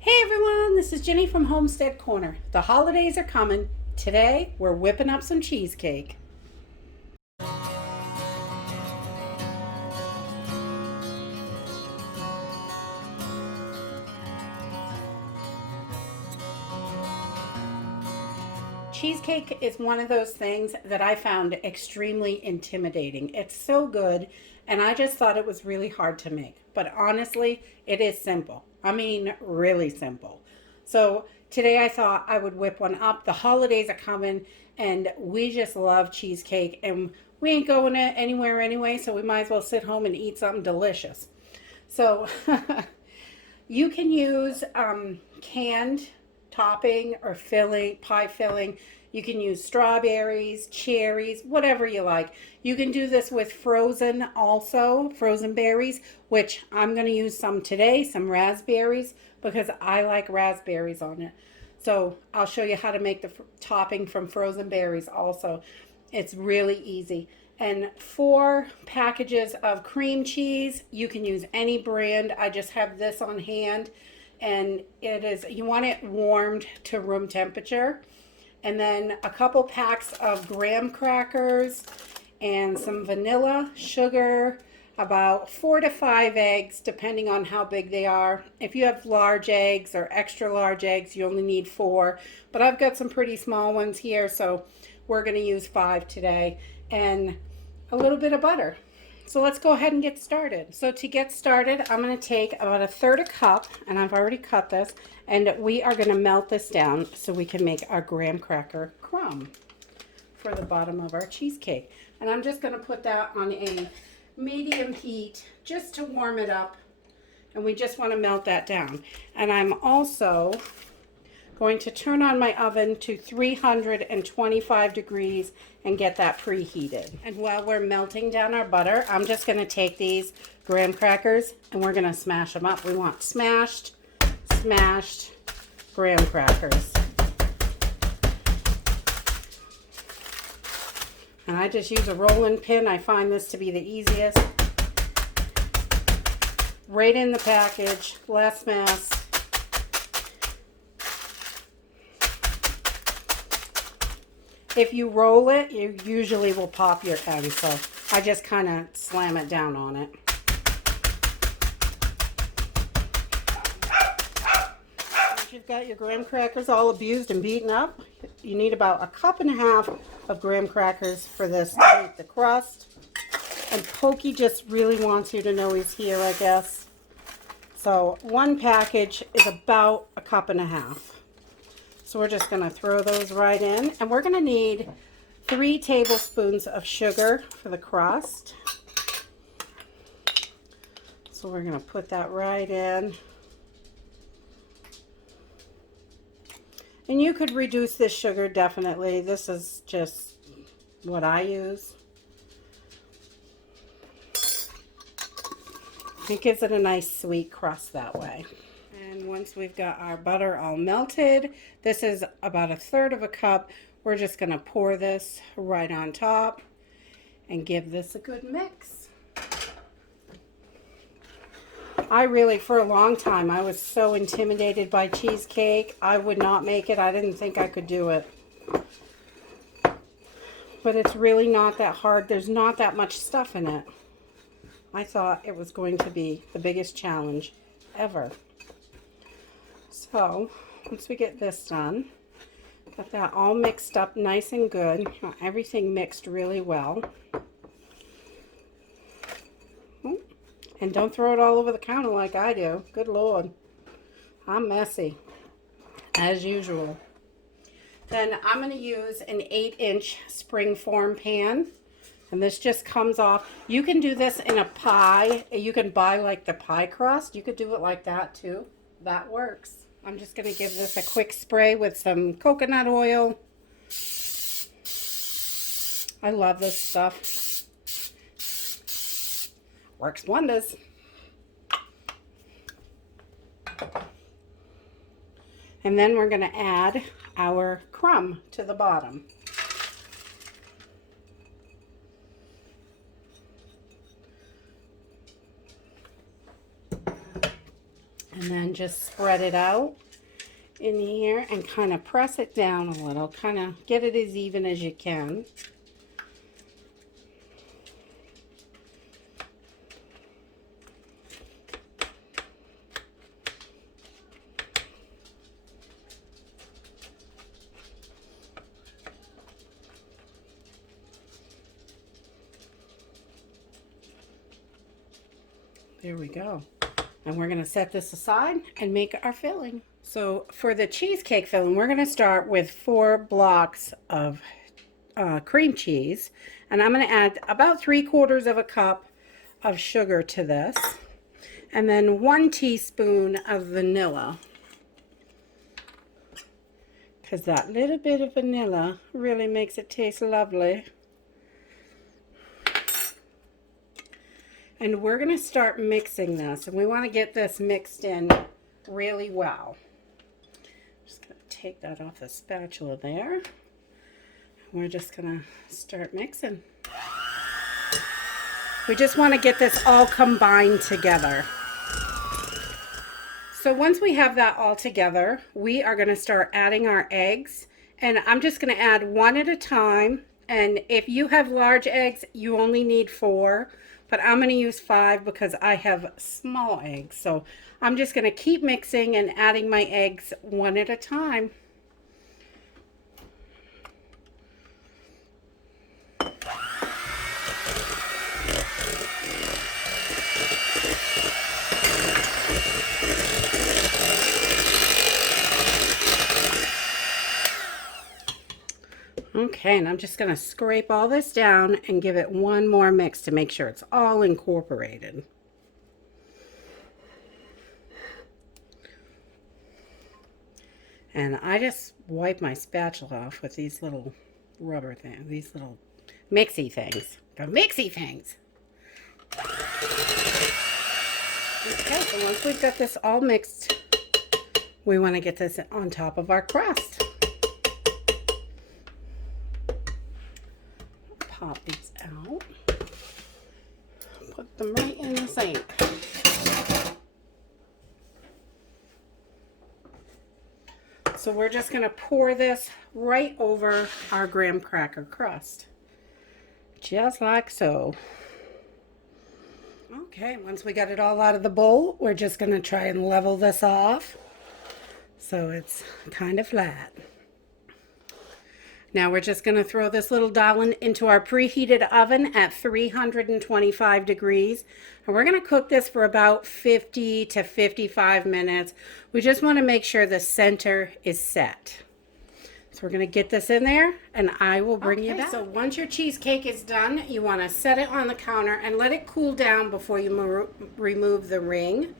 Hey everyone, this is Jenny from Homestead Corner. The holidays are coming. Today we're whipping up some cheesecake. Cheesecake is one of those things that I found extremely intimidating. It's so good, and I just thought it was really hard to make. But honestly, it is simple. I mean, really simple. So today I thought I would whip one up. The holidays are coming, and we just love cheesecake, and we ain't going anywhere anyway, so we might as well sit home and eat something delicious. So you can use canned topping or filling, pie filling. You can use strawberries, cherries, whatever you like. You can do this with frozen also, frozen berries, which I'm going to use some today, some raspberries, because I like raspberries on it. So I'll show you how to make the topping from frozen berries also. It's really easy. And 4 packages of cream cheese. You can use any brand. I just have this on hand. And it is, you want it warmed to room temperature. And then a couple packs of graham crackers and some vanilla, sugar, about 4 to 5 eggs, depending on how big they are. If you have large eggs or extra large eggs, you only need 4. But I've got some pretty small ones here, so we're going to use 5 today. And a little bit of butter. So let's go ahead and get started. So to get started, I'm going to take about 1/3 cup, and I've already cut this, and we are going to melt this down so we can make our graham cracker crumb for the bottom of our cheesecake. And I'm just going to put that on a medium heat just to warm it up, and we just want to melt that down. And I'm also going to turn on my oven to 325 degrees and get that preheated. And while we're melting down our butter, I'm just going to take these graham crackers and we're going to smash them up. We want smashed graham crackers. And I just use a rolling pin. I find this to be the easiest. Right in the package, less mess. If you roll it, you usually will pop your end, so I just kind of slam it down on it. Once you've got your graham crackers all abused and beaten up, you need about 1.5 cups of graham crackers for this to make the crust. And Pokey just really wants you to know he's here, I guess. So 1 package is about 1.5 cups. So we're just going to throw those right in. And we're going to need 3 tablespoons of sugar for the crust. So we're going to put that right in. And you could reduce this sugar definitely. This is just what I use. It gives it a nice sweet crust that way. And once we've got our butter all melted, this is about 1/3 cup. We're just going to pour this right on top and give this a good mix. I really, for a long time, I was so intimidated by cheesecake. I would not make it. I didn't think I could do it. But it's really not that hard. There's not that much stuff in it. I thought it was going to be the biggest challenge ever. So once we get this done, got that all mixed up nice and good, everything mixed really well. And don't throw it all over the counter like I do. Good Lord. I'm messy, as usual. Then I'm going to use an 8-inch springform pan. And this just comes off. You can do this in a pie. You can buy like the pie crust. You could do it like that too. That works. I'm just going to give this a quick spray with some coconut oil. I love this stuff. Works wonders. And then we're going to add our crumb to the bottom. And then just spread it out in here and kind of press it down a little, kind of get it as even as you can. There we go. And we're going to set this aside and make our filling. So for the cheesecake filling, we're going to start with 4 blocks of cream cheese. And I'm going to add about 3/4 of a cup of sugar to this. And then 1 teaspoon of vanilla. Because that little bit of vanilla really makes it taste lovely. And we're going to start mixing this, and we want to get this mixed in really well. Just going to take that off the spatula there. We're just going to start mixing. We just want to get this all combined together. So once we have that all together, we are going to start adding our eggs. And I'm just going to add 1 at a time. And if you have large eggs, you only need 4. But I'm going to use 5 because I have small eggs. So I'm just going to keep mixing and adding my eggs 1 at a time. Okay, and I'm just going to scrape all this down and give it 1 more mix to make sure it's all incorporated. And I just wipe my spatula off with these little rubber things, these little mixy things. The mixy things! Okay, so once we've got this all mixed, we want to get this on top of our crust. Pop these out, put them right in the sink. So we're just going to pour this right over our graham cracker crust, just like so. Okay, once we got it all out of the bowl, we're just going to try and level this off so it's kind of flat. Now we're just going to throw this little doll into our preheated oven at 325 degrees. And we're going to cook this for about 50 to 55 minutes. We just want to make sure the center is set. So we're going to get this in there and I will bring you back. So once your cheesecake is done, you want to set it on the counter and let it cool down before you remove the ring.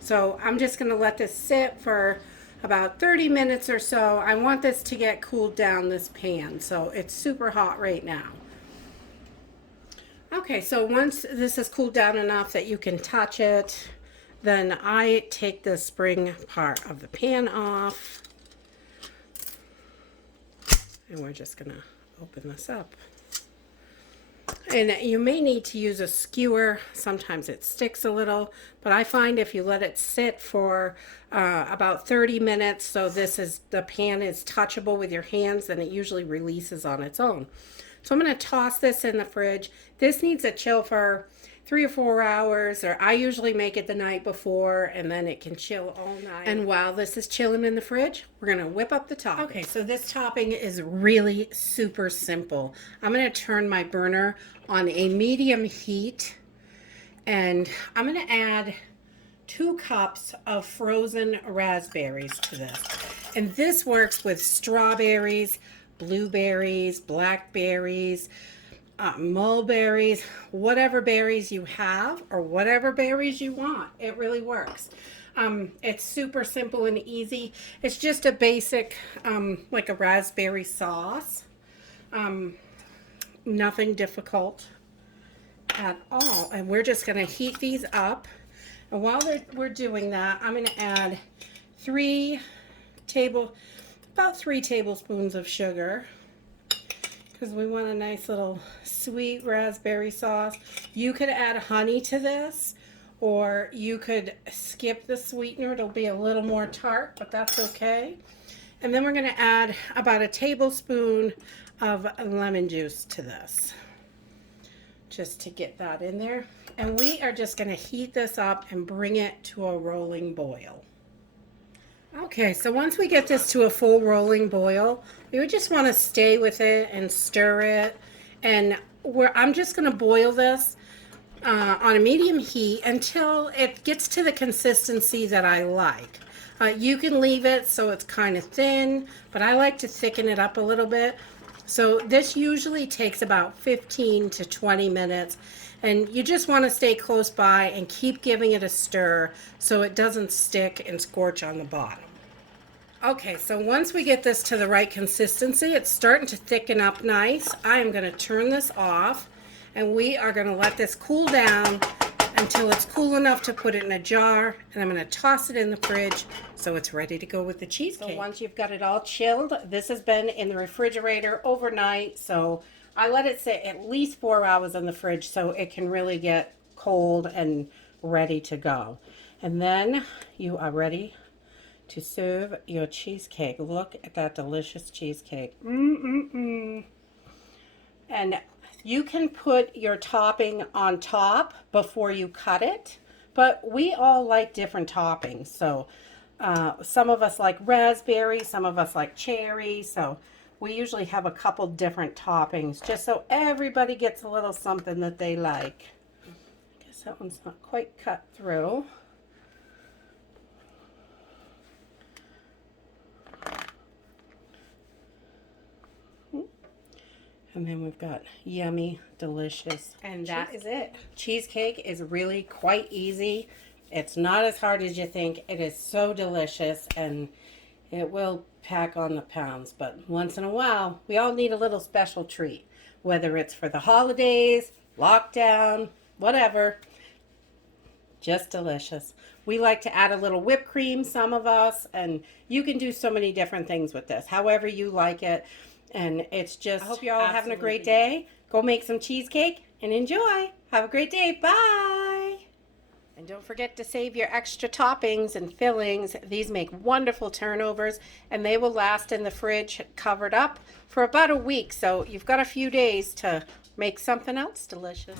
So I'm just going to let this sit for about 30 minutes or so. I want this to get cooled down, this pan, so it's super hot right now. Okay, so once this is cooled down enough that you can touch it, then I take the spring part of the pan off, and we're just gonna open this up. And you may need to use a skewer. Sometimes it sticks a little, but I find if you let it sit for about 30 minutes, so the pan is touchable with your hands, then it usually releases on its own. So I'm going to toss this in the fridge. This needs to chill for 3 or 4 hours, or I usually make it the night before, and then it can chill all night. And while this is chilling in the fridge, we're going to whip up the topping. Okay, so this topping is really super simple. I'm going to turn my burner on a medium heat, and I'm going to add 2 cups of frozen raspberries to this. And this works with strawberries, blueberries, blackberries, mulberries, whatever berries you have or whatever berries you want. It really works. It's super simple and easy. It's just a basic, like a raspberry sauce. Nothing difficult at all. And we're just going to heat these up. And while we're doing that, I'm going to add about 3 tablespoons of sugar, because we want a nice little sweet raspberry sauce. You could add honey to this, or you could skip the sweetener. It'll be a little more tart, but that's okay. And then we're going to add about a tablespoon of lemon juice to this, just to get that in there. And we are just going to heat this up and bring it to a rolling boil. Okay, so once we get this to a full rolling boil, we would just want to stay with it and stir it. And I'm just going to boil this on a medium heat until it gets to the consistency that I like. You can leave it so it's kind of thin, but I like to thicken it up a little bit. So this usually takes about 15 to 20 minutes, and you just want to stay close by and keep giving it a stir so it doesn't stick and scorch on the bottom. Okay, so once we get this to the right consistency, it's starting to thicken up nice. I am going to turn this off, and we are going to let this cool down until it's cool enough to put it in a jar, and I'm going to toss it in the fridge so it's ready to go with the cheesecake. So once you've got it all chilled, this has been in the refrigerator overnight, so I let it sit at least 4 hours in the fridge so it can really get cold and ready to go. And then you are ready to serve your cheesecake. Look at that delicious cheesecake. And you can put your topping on top before you cut it, but we all like different toppings. So some of us like raspberry, some of us like cherry, so we usually have a couple different toppings just so everybody gets a little something that they like. I guess that one's not quite cut through. And then we've got yummy, delicious, and that is it. Cheesecake is really quite easy. It's not as hard as you think. It is so delicious, and it will pack on the pounds. But once in a while, we all need a little special treat, whether it's for the holidays, lockdown, whatever. Just delicious. We like to add a little whipped cream, some of us, and you can do so many different things with this, however you like it. And it's just, I hope you're all having a great day. Go make some cheesecake and enjoy. Have a great day. Bye. And don't forget to save your extra toppings and fillings. These make wonderful turnovers, and they will last in the fridge covered up for about a week. So you've got a few days to make something else delicious.